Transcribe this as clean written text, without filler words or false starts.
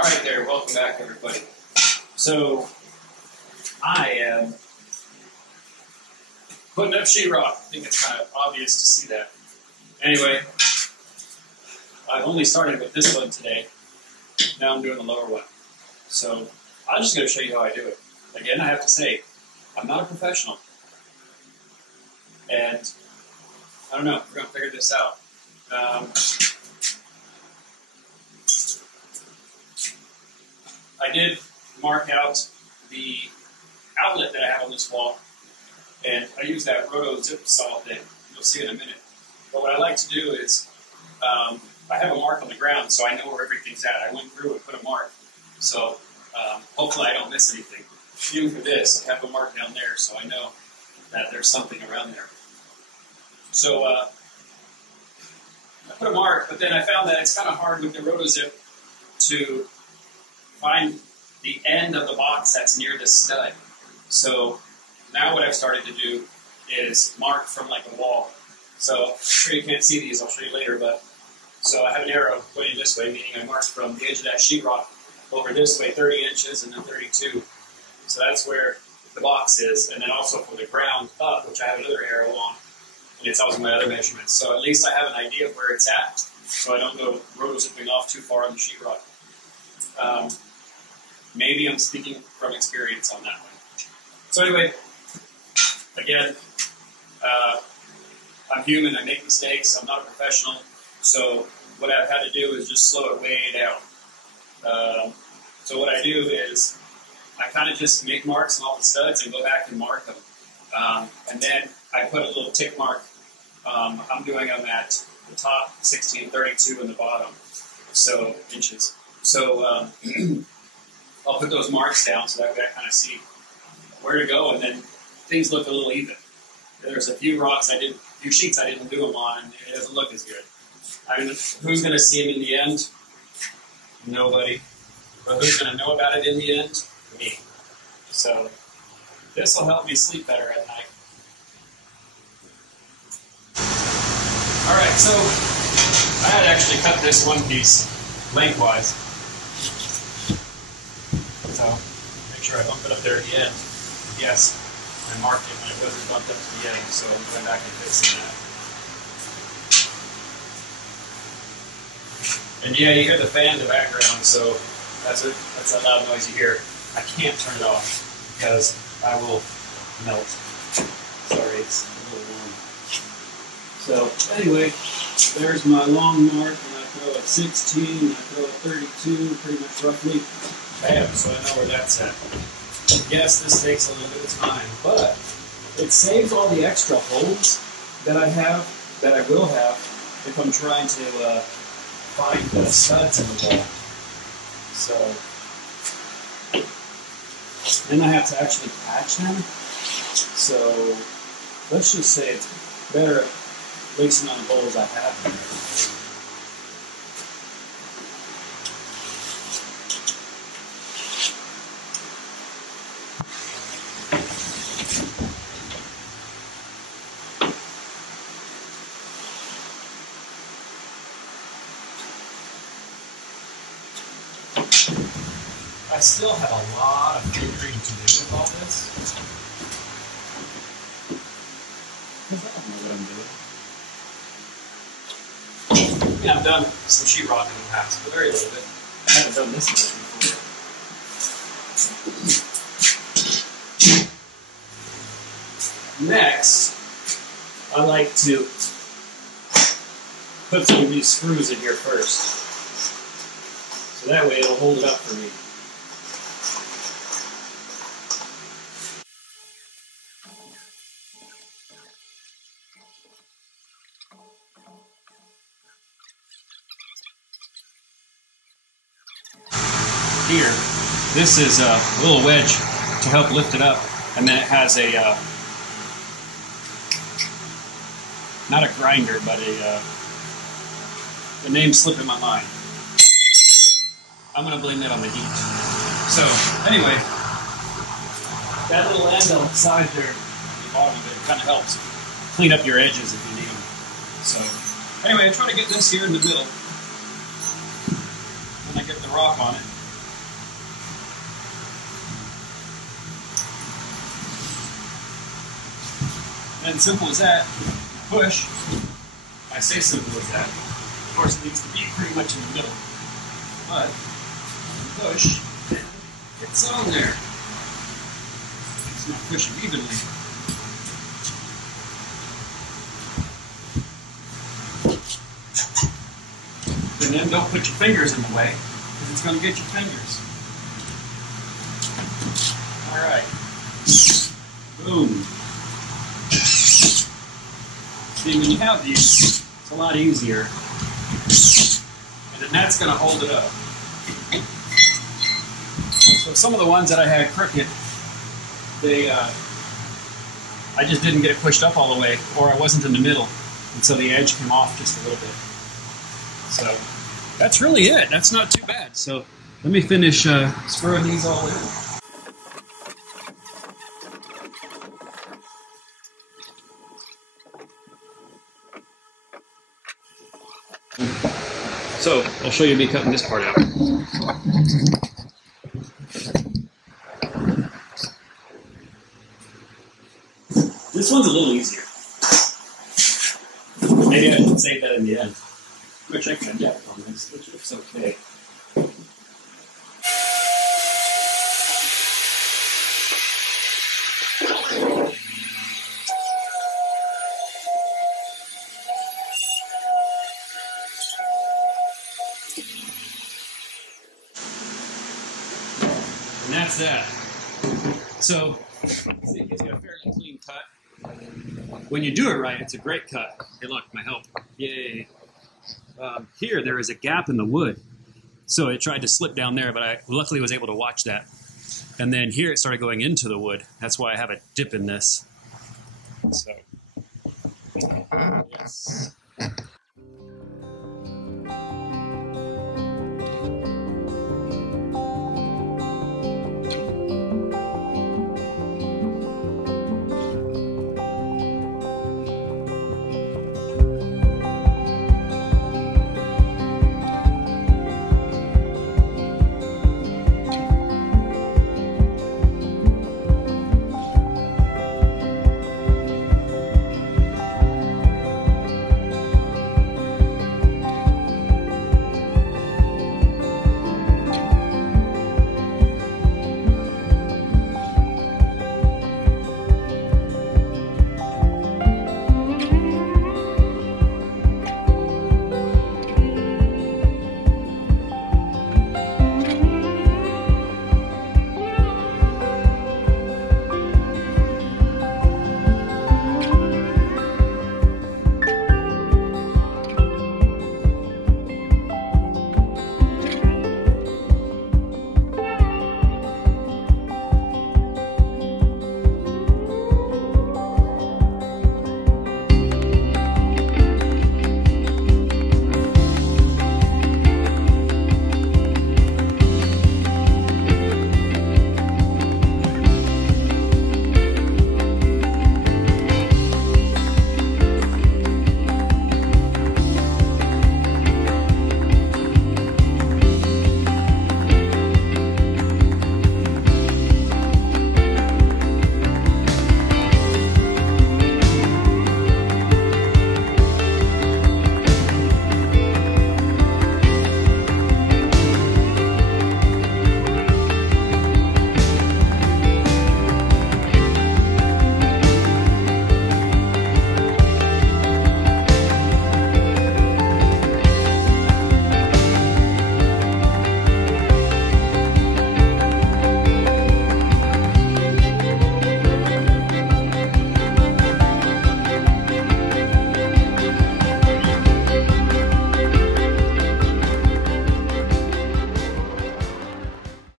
All right there, welcome back everybody. So, I am putting up sheetrock. I think it's kind of obvious to see that. Anyway, I've only started with this one today. Now I'm doing the lower one. So, I'm just going to show you how I do it. Again, I have to say, I'm not a professional. And, I don't know, we're going to figure this out. I did mark out the outlet that I have on this wall, and I use that roto zip saw thing. You'll see in a minute. But what I like to do is, I have a mark on the ground, so I know where everything's at. I went through and put a mark, so hopefully I don't miss anything. Even for this, I have a mark down there, so I know that there's something around there. So I put a mark, but then I found that it's kind of hard with the roto zip to find the end of the box that's near the stud. So now what I've started to do is mark from like a wall. So I'm sure you can't see these, I'll show you later, but so I have an arrow pointing this way, meaning I marked from the edge of that sheetrock over this way 30 inches and then 32. So that's where the box is, and then also from the ground up, which I have another arrow on, and it's also my other measurements. So at least I have an idea of where it's at, so I don't go roto-zipping off too far on the sheetrock. Maybe I'm speaking from experience on that one. So anyway, again, I'm human, I make mistakes, I'm not a professional, so what I've had to do is just slow it way down. So what I do is, I kind of just make marks on all the studs and go back and mark them. And then I put a little tick mark. I'm doing them at the top 16, 32, and the bottom, so inches. So I'll put those marks down so that way I kind of see where to go, and then things look a little even. There's a few few sheets I didn't do them on, and it doesn't look as good. I mean, who's going to see them in the end? Nobody. But who's going to know about it in the end? Me. So this will help me sleep better at night. Alright, so I had actually cut this one piece lengthwise. So make sure I bump it up there at the end. Yes, I marked it when it wasn't bumped up to the end, so I'm going back and fixing that. And yeah, you hear the fan in the background, so that's a loud noise you hear. I can't turn it off because I will melt. Sorry, it's a little warm. So anyway, there's my long mark, and I throw a 16, and I throw a 32, pretty much roughly. Bam, so I know where that's at. Yes, this takes a little bit of time, but it saves all the extra holes that I will have if I'm trying to find the studs in the wall. So then I have to actually patch them. So let's just say it's better at least the amount of holes I have in there. I still have a lot of figuring to do with all this. Because I don't know what I'm doing. Yeah, I've done some sheetrock in the past, but very little bit. I haven't done this much before. Next, I like to put some of these screws in here first. So that way it'll hold it up for me. Here, this is a little wedge to help lift it up, and then it has a, not a grinder, but the name's slipping my mind. I'm going to blame that on the heat. So, anyway, that little end on the side there, the bottom of it, kind of helps clean up your edges if you need them. So, anyway, I try to get this here in the middle. When I get the rock on it, And simple as that, push. I say simple as that. Of course, it needs to be pretty much in the middle. But push, and it's on there. It's not pushing evenly. And then don't put your fingers in the way, because it's going to get your fingers. All right. Boom. See, when you have these, it's a lot easier. And then that's going to hold it up. So some of the ones that I had crooked, I just didn't get it pushed up all the way, or I wasn't in the middle, and so the edge came off just a little bit. So that's really it. That's not too bad. So let me finish screwing these all in. So I'll show you me cutting this part out. This one's a little easier. Maybe I should save that in the end. I'm going to check my depth on this, which looks okay. And that's that. So, see, it gives you a fairly clean cut. When you do it right, it's a great cut. Hey, look, my help. Yay. Here, there is a gap in the wood. So it tried to slip down there, but I luckily was able to watch that. And then here it started going into the wood. That's why I have a dip in this. So, yes.